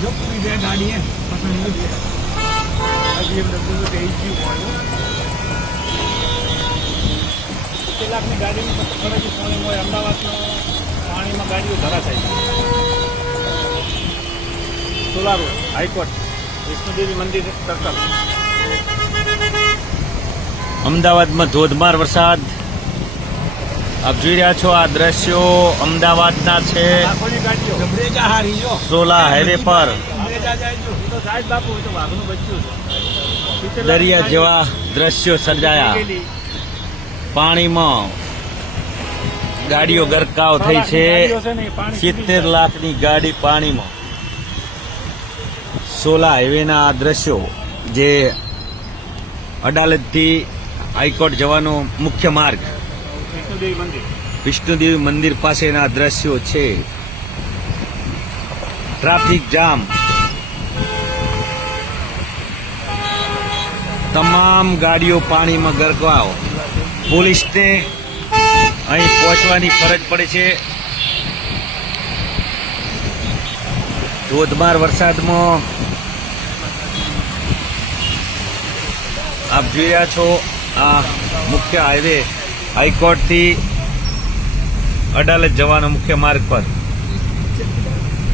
જો પૂરી જાય ગાડી એ પસંદ નથી BMW તો એ જ કલાકની ગાડીની ફરજી પાણી હોય અમદાવાદનો પાણીમાં ગાડીઓ ધરાશાય થાય રોડ હાઈકોર્ટ વિષ્ણુદેવી મંદિર સર્કલ અમદાવાદમાં ધોધમાર વરસાદ. આપ જોઈ રહ્યા છો આ દ્રશ્યો અમદાવાદના છે. સોલા હાઈવે પર. દરિયા જેવા દ્રશ્યો સર્જાયા. પાણીમાં ગાડીઓ ગરકાવ થઈ છે. સિત્તેર લાખની ગાડી પાણીમાં. સોલા હાઈવેના આ દ્રશ્યો જે અડાલજથી હાઈકોર્ટ જવાનો મુખ્ય માર્ગ. વિષ્ણુદેવી મંદિર. પાસેના દ્રશ્યો છે. Traffic jam. તમામ ગાડીઓ પાણીમાં ગરકાવ. પોલીસને અહીં પહોંચવાની ફરજ પડે છે. ધોધમાર વરસાદમાં આપ જોઈ રહ્યા છો. આ મુખ્ય હાઈવે હાઈકોર્ટથી અડાલજ જવાનો મુખ્ય માર્ગ પર.